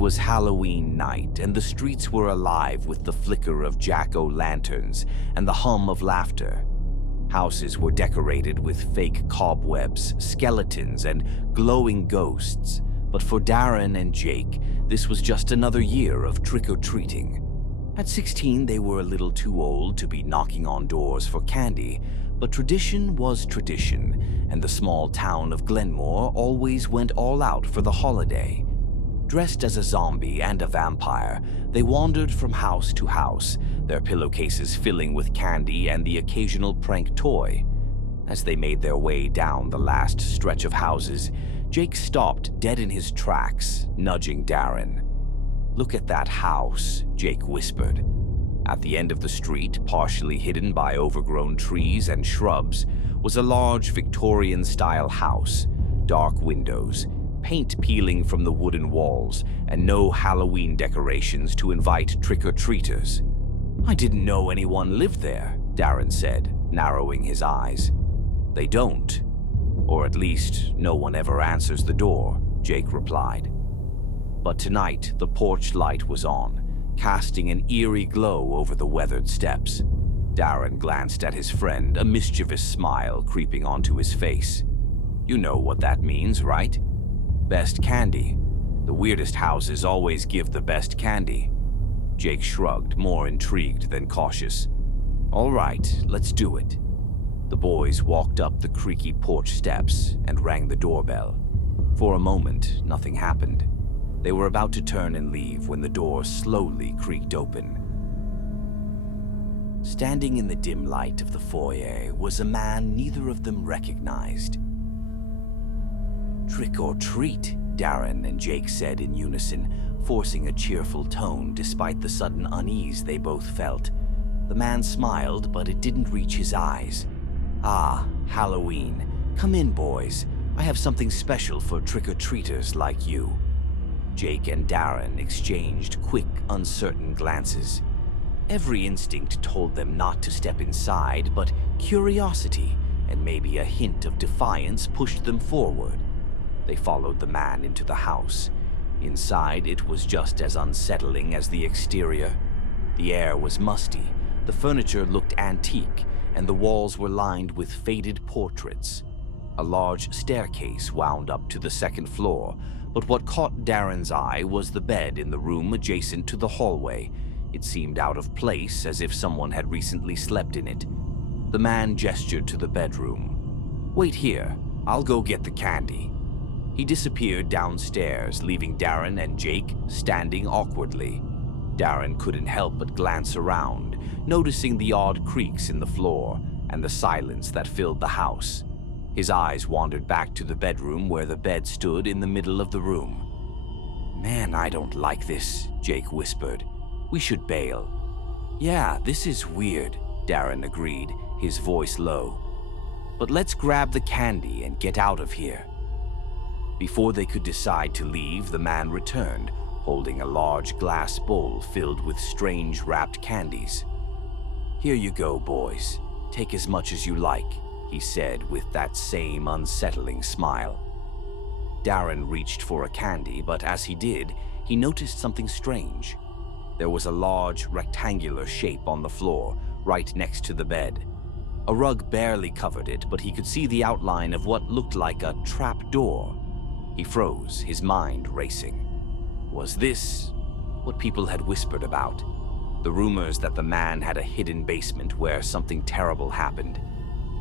was Halloween night, and the streets were alive with the flicker of jack-o'-lanterns and the hum of laughter. Houses were decorated with fake cobwebs, skeletons, and glowing ghosts. But for Darren and Jake, this was just another year of trick-or-treating. At 16, they were a little too old to be knocking on doors for candy, but tradition was tradition, and the small town of Glenmore always went all out for the holiday. Dressed as a zombie and a vampire, they wandered from house to house, their pillowcases filling with candy and the occasional prank toy. As they made their way down the last stretch of houses, Jake stopped dead in his tracks, nudging Darren. "Look at that house," Jake whispered. At the end of the street, partially hidden by overgrown trees and shrubs, was a large Victorian-style house, dark windows, paint peeling from the wooden walls, and no Halloween decorations to invite trick-or-treaters. "I didn't know anyone lived there," Darren said, narrowing his eyes. "They don't. Or at least, no one ever answers the door," Jake replied. But tonight, the porch light was on, casting an eerie glow over the weathered steps. Darren glanced at his friend, a mischievous smile creeping onto his face. "You know what that means, right? Best candy. The weirdest houses always give the best candy." Jake shrugged, more intrigued than cautious. "All right, let's do it." The boys walked up the creaky porch steps and rang the doorbell. For a moment, nothing happened. They were about to turn and leave when the door slowly creaked open. Standing in the dim light of the foyer was a man neither of them recognized. "Trick or treat," Darren and Jake said in unison, forcing a cheerful tone despite the sudden unease they both felt. The man smiled, but it didn't reach his eyes. "Ah, Halloween. Come in, boys. I have something special for trick-or-treaters like you." Jake and Darren exchanged quick, uncertain glances. Every instinct told them not to step inside, but curiosity and maybe a hint of defiance pushed them forward. They followed the man into the house. Inside, it was just as unsettling as the exterior. The air was musty, the furniture looked antique, and the walls were lined with faded portraits. A large staircase wound up to the second floor, but what caught Darren's eye was the bed in the room adjacent to the hallway. It seemed out of place, as if someone had recently slept in it. The man gestured to the bedroom. "Wait here. I'll go get the candy." He disappeared downstairs, leaving Darren and Jake standing awkwardly. Darren couldn't help but glance around, noticing the odd creaks in the floor and the silence that filled the house. His eyes wandered back to the bedroom where the bed stood in the middle of the room. "Man, I don't like this," Jake whispered. "We should bail." "Yeah, this is weird," Darren agreed, his voice low. "But let's grab the candy and get out of here." Before they could decide to leave, the man returned, holding a large glass bowl filled with strange wrapped candies. "Here you go, boys. Take as much as you like," he said with that same unsettling smile. Darren reached for a candy, but as he did, he noticed something strange. There was a large, rectangular shape on the floor, right next to the bed. A rug barely covered it, but he could see the outline of what looked like a trap door. He froze, his mind racing. Was this what people had whispered about? The rumors that the man had a hidden basement where something terrible happened.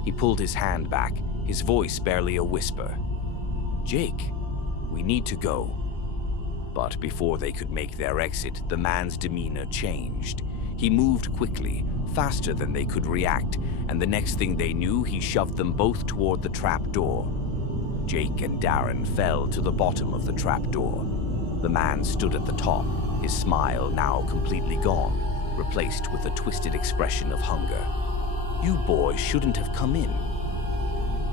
He pulled his hand back, his voice barely a whisper. "Jake, we need to go." But before they could make their exit, the man's demeanor changed. He moved quickly, faster than they could react, and the next thing they knew, he shoved them both toward the trap door. Jake and Darren fell to the bottom of the trap door. The man stood at the top, his smile now completely gone, replaced with a twisted expression of hunger. "You boys shouldn't have come in."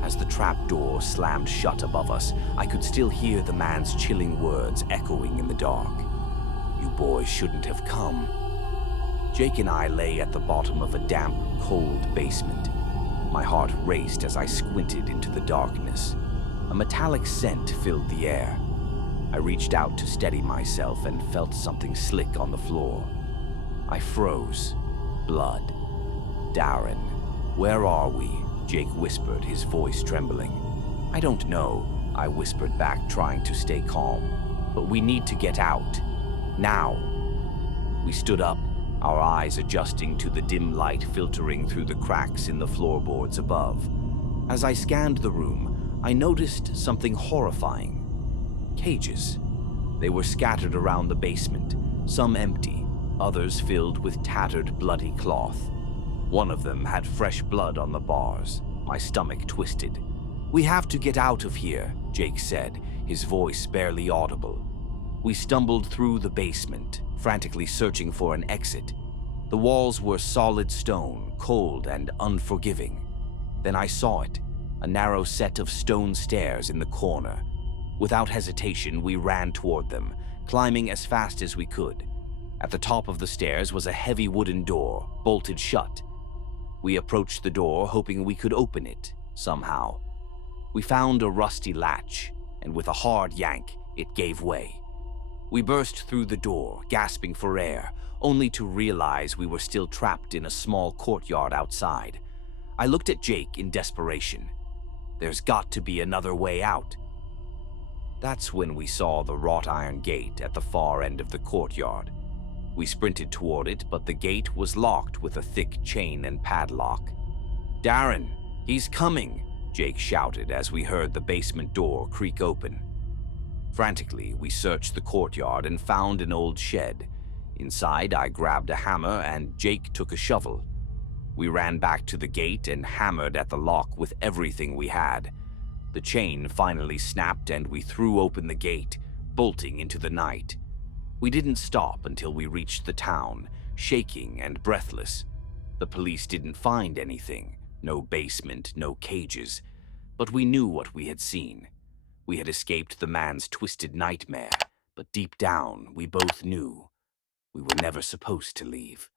As the trap door slammed shut above us, I could still hear the man's chilling words echoing in the dark. "You boys shouldn't have come." Jake and I lay at the bottom of a damp, cold basement. My heart raced as I squinted into the darkness. A metallic scent filled the air. I reached out to steady myself and felt something slick on the floor. I froze. Blood. Darren, where are we? Jake whispered, his voice trembling. I don't know, I whispered back, trying to stay calm. But we need to get out. Now. We stood up, our eyes adjusting to the dim light filtering through the cracks in the floorboards above. As I scanned the room, I noticed something horrifying. Cages. They were scattered around the basement, some empty, others filled with tattered, bloody cloth. One of them had fresh blood on the bars. My stomach twisted. We have to get out of here, Jake said, his voice barely audible. We stumbled through the basement, frantically searching for an exit. The walls were solid stone, cold and unforgiving. Then I saw it, a narrow set of stone stairs in the corner. Without hesitation, we ran toward them, climbing as fast as we could. At the top of the stairs was a heavy wooden door, bolted shut. We approached the door, hoping we could open it, somehow. We found a rusty latch, and with a hard yank, it gave way. We burst through the door, gasping for air, only to realize we were still trapped in a small courtyard outside. I looked at Jake in desperation. There's got to be another way out. That's when we saw the wrought iron gate at the far end of the courtyard. We sprinted toward it, but the gate was locked with a thick chain and padlock. Darren, he's coming, Jake shouted as we heard the basement door creak open. Frantically, we searched the courtyard and found an old shed. Inside, I grabbed a hammer and Jake took a shovel. We ran back to the gate and hammered at the lock with everything we had. The chain finally snapped and we threw open the gate, bolting into the night. We didn't stop until we reached the town, shaking and breathless. The police didn't find anything, no basement, no cages, but we knew what we had seen. We had escaped the man's twisted nightmare, but deep down we both knew we were never supposed to leave.